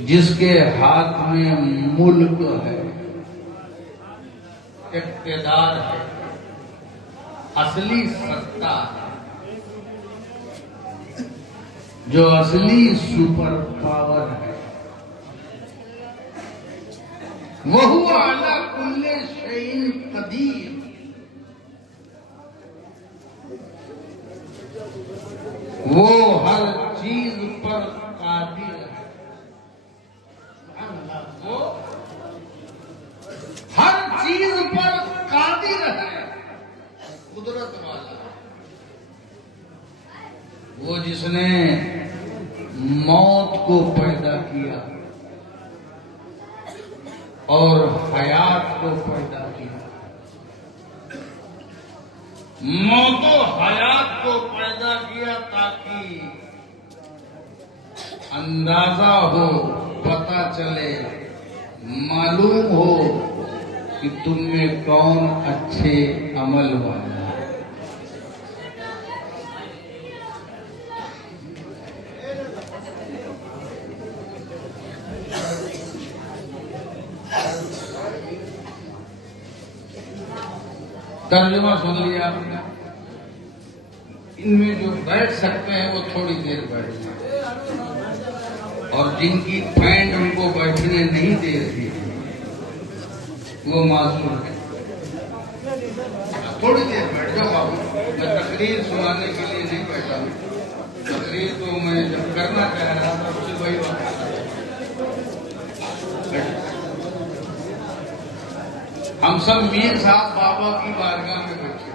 جس کے ہاتھ میں ملک ہے، اقتدار ہے، اصلی ستا ہے، جو اصلی سپر پاور ہے، وہو علی کل شیء قدیر، وہ ہر چیز پر قادر ہے، وہ ہر چیز پر قادر ہے، قدرت والا وہ جس نے موت کو پیدا کیا اور حیات کو پیدا کیا، موت و حیات کو پیدا کیا تاکہ اندازہ ہو، پتہ چلے، معلوم ہو کہ تم میں کون اچھے عمل والا ہے۔ ترجمہ سن لیا آپ نے؟ ان میں جو بیٹھ سکتے ہیں وہ تھوڑی دیر بیٹھ جائیں، اور جن کی پینٹ ان کو بیٹھنے نہیں دے رہی وہ معذور ہے۔ تھوڑی دیر بیٹھ جاؤ بابو، میں تقریر سنانے کے لیے نہیں بیٹھا ہوں، تقریر تو میں جب کرنا چاہ رہا تھا اس سے وہی بات۔ ہم سب میر صاحب بابا کی بارگاہ میں بیٹھے،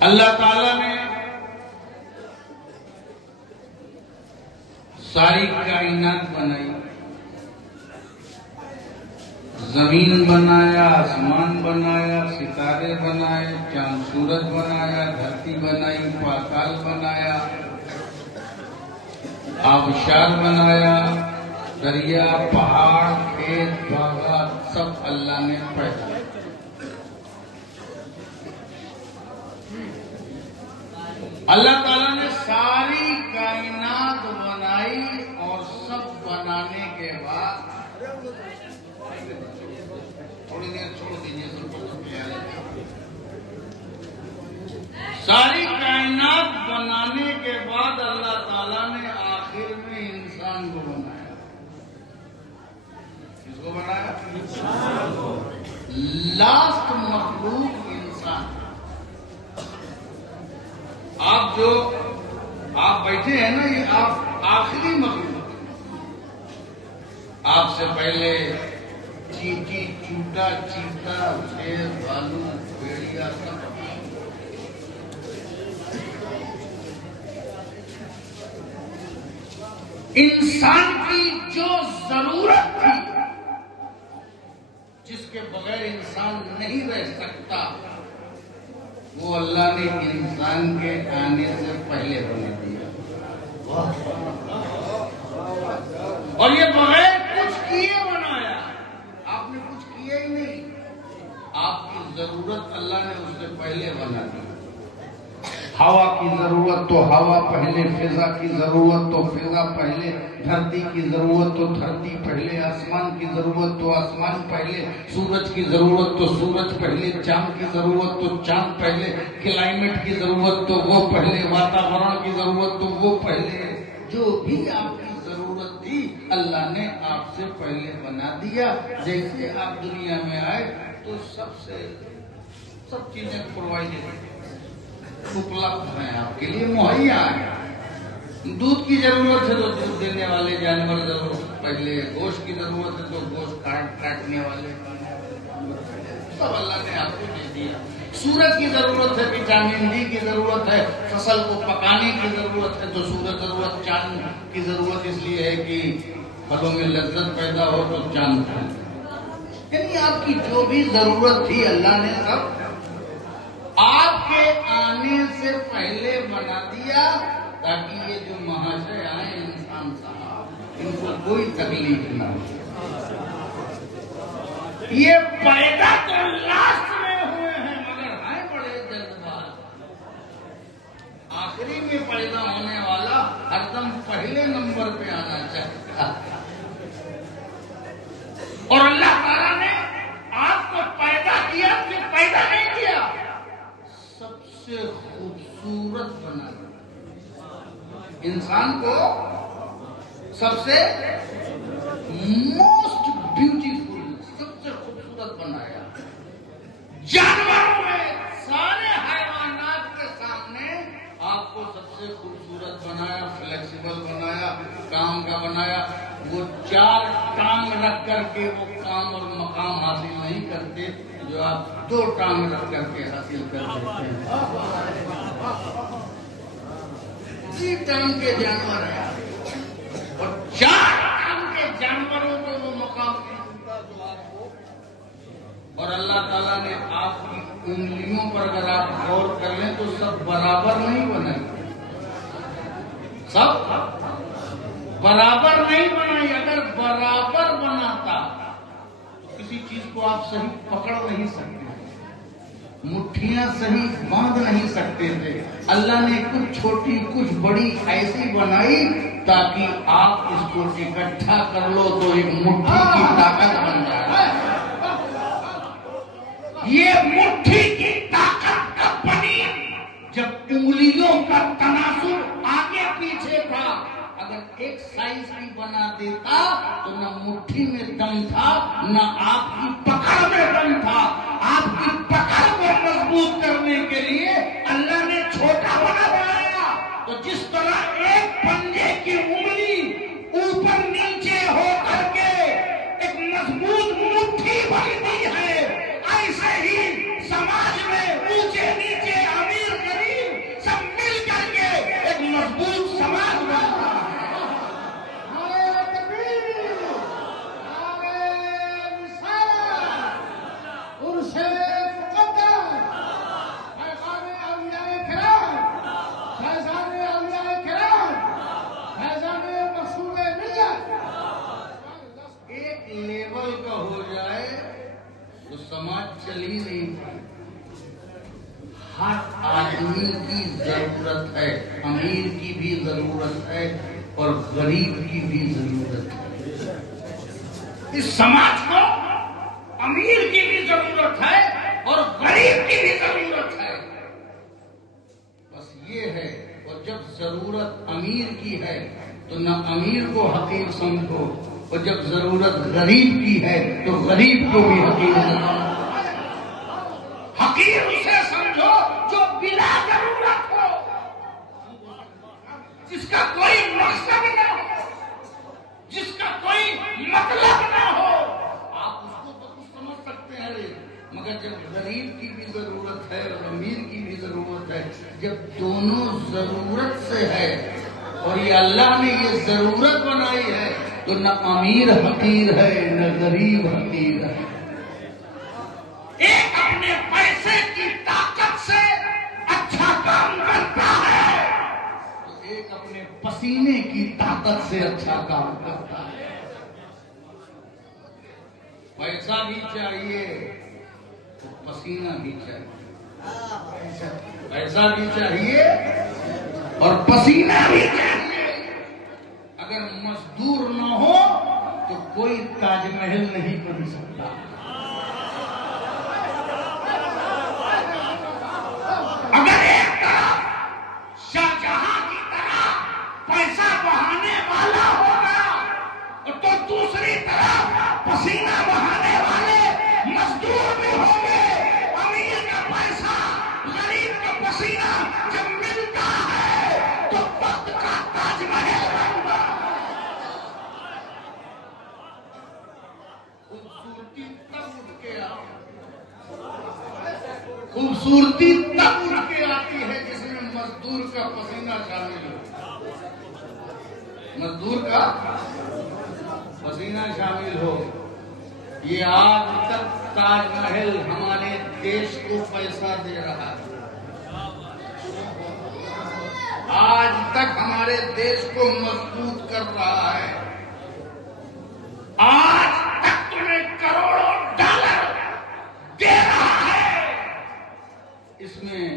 اللہ تعالیٰ نے ساری کائنات بنائی، زمین بنایا، آسمان بنایا، ستارے بنائے، چاند سورج بنایا، دھرتی بنائی، پاتال بنایا، آبشار بنایا، دریا، پہاڑ، کھیت، باغات، سب اللہ نے پیدا کیا۔ اللہ تعالیٰ نے ساری کائنات بنائی اور سب بنانے کے بعد تھوڑی دیر چھوڑ دیجیے، ساری کائنات بنانے کے بعد اللہ تعالیٰ نے آخر میں انسان کو بنایا۔ کس کو بنایا؟ انسان کو۔ لاسٹ مخلوق انسان۔ آپ بیٹھے ہیں نا، یہ آپ آخری مخلوق ہیں۔ آپ سے پہلے چیٹی، چوٹا، چیتا، شیر، بھالو، بھیڑیا، سب۔ انسان کی جو ضرورت تھی، جس کے بغیر انسان نہیں رہ سکتا، وہ اللہ نے انسان کے آنے سے پہلے بنا دیا، اور یہ بغیر کچھ کیے بنایا۔ آپ نے کچھ کیا ہی نہیں، آپ کی ضرورت اللہ نے اس سے پہلے بنا دی۔ ہوا کی ضرورت تو ہوا پہلے، فضا کی ضرورت تو فضا پہلے، دھرتی کی ضرورت تو دھرتی پہلے، آسمان کی ضرورت تو آسمان پہلے، سورج کی ضرورت تو سورج پہلے، چاند کی ضرورت تو چاند پہلے، کلائمیٹ کی ضرورت تو وہ پہلے، واتاورن کی ضرورت تو وہ پہلے۔ جو بھی آپ کی ضرورت تھی اللہ نے آپ سے پہلے بنا دیا۔ جیسے آپ دنیا میں آئے تو سب چیزیں پرووائڈ اپلبدھ ہیں، آپ کے لیے مہیا ہے۔ دودھ کی ضرورت ہے تو دودھ دینے والے جانور ضرورت پہلے، گوشت کی ضرورت ہے تو گوشت کاٹنے والے، سب اللہ نے آپ کو دے دیا۔ سورج کی ضرورت ہے، وٹامن ڈی کی ضرورت ہے، فصل کو پکانے کی ضرورت ہے تو سورج ضرورت، چاند کی ضرورت اس لیے ہے کہ پھلوں میں لذت پیدا ہو تو چاند ہے۔ یعنی آپ کی جو بھی ضرورت تھی اللہ نے سب آپ کے آنے سے پہلے بنا دیا، تاکہ یہ جو مہاشے آئے انسان صاحب ان کو کوئی تکلیف نہ ہو. یہ پیدا تو لاسٹ میں ہوئے ہیں مگر ہیں بڑے جلد باز. آخری میں پیدا ہونے والا ہر دم پہلے نمبر پہ آنا چاہتا ہے. اور اللہ تعالیٰ نے آپ کو پیدا کیا پھر پیدا نہیں کیا، سب سے خوبصورت بنایا. انسان کو سب سے موسٹ بیوٹیفل، سب سے خوبصورت بنایا. جانوروں میں سارے حیوانات کے سامنے آپ کو سب سے خوبصورت بنایا، فلیکسیبل بنایا، کام کا بنایا. وہ 4 ٹانگ رکھ کر کے وہ کام اور مقام حاصل نہیں کرتے جو آپ 2 ٹانگ رکھ کر کے حاصل کر دیتے ہیں. 3 ٹانگ کے جانور ہیں اور 4 ٹانگ کے جانوروں کو وہ مقام نہیں ملتا جو آپ کو. اور اللہ تعالیٰ نے آپ کی انگلیوں پر اگر آپ غور کر لیں تو سب برابر نہیں بنائی، سب برابر نہیں بنائی. اگر برابر بناتا تو کسی چیز کو آپ صحیح پکڑ نہیں سکتے، مٹھیاں صحیح باندھ نہیں سکتے تھے. اللہ نے کچھ چھوٹی کچھ بڑی ایسی بنائی تاکہ آپ اس کو اکٹھا کر لو تو ایک مٹھی کی طاقت بن جائے. یہ مٹھی کی طاقت کب بنی؟ جب انگلیوں کا تناسب آگے پیچھے تھا. اگر ایک سائز کی بنا دیتا تو نہ مٹھی میں دم تھا نہ آپ کی پکڑ میں دم تھا. آپ کی پکڑ کو مضبوط کرنے کے لیے اللہ نے چھوٹا بنایا. تو جس طرح ایک پنجے کی انگلی اوپر نیچے ہو کر کے ایک مضبوط مٹھی بنتی ہے، ایسے ہی سماج میں اونچے نیچے امیر غریب سب مل کر کے ایک مضبوط سماج بنتا ہے. سماج چل ہی نہیں پائے. ہر آدمی کی ضرورت ہے، امیر کی بھی ضرورت ہے اور غریب کی بھی ضرورت ہے. اس سماج کو امیر کی بھی ضرورت ہے اور غریب کی بھی ضرورت ہے. بس یہ ہے. اور جب ضرورت امیر کی ہے تو نہ امیر کو حقیر سمجھو، اور جب ضرورت غریب کی ہے تو غریب کو بھی حقیر سمجھو. حقیر اسے سمجھو جو بلا ضرورت ہو، جس کا کوئی مقصد نہ ہو، جس کا کوئی مطلب نہ ہو. آپ اس کو تو کچھ سمجھ سکتے ہیں، مگر جب غریب کی بھی ضرورت ہے اور امیر کی بھی ضرورت ہے، جب دونوں ضرورت سے ہے اور یہ اللہ نے یہ ضرورت بنائی ہے تو نہ امیر حقیر ہے نہ غریب حقیر ہے. ایک اپنے پیسے کی طاقت سے اچھا کام کرتا ہے تو ایک اپنے پسینے کی طاقت سے اچھا کام کرتا ہے. پیسہ بھی چاہیے تو پسینہ بھی چاہیے. پیسہ بھی چاہیے اور پسینہ بھی چاہیے. اگر مزدور نہ ہو تو کوئی تاج محل نہیں بن سکتا. اگر ایک طرف شاہجہاں کی طرح پیسہ بہانے والا ہوگا تو دوسری طرف پسینہ بہانے والے مزدور بھی ہوں گے. امیر کا پیسہ غریب کا پسینہ جب ملتا ہے تو وقت کا تاج محل بنتا ہے. خوبصورتی تب اٹھ کے آتی ہے جس میں مزدور کا پسینہ شامل ہو. مزدور کا پسینہ شامل ہو. یہ آج تک تاج محل ہمارے دیش کو پیسہ دے رہا ہے. آج تک ہمارے دیش کو مضبوط کر رہا ہے. اس میں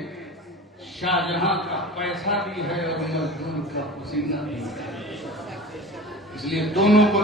شاہجہاں کا پیسہ بھی ہے اور مزدور کا پسینہ بھی ہے، اس لیے دونوں کو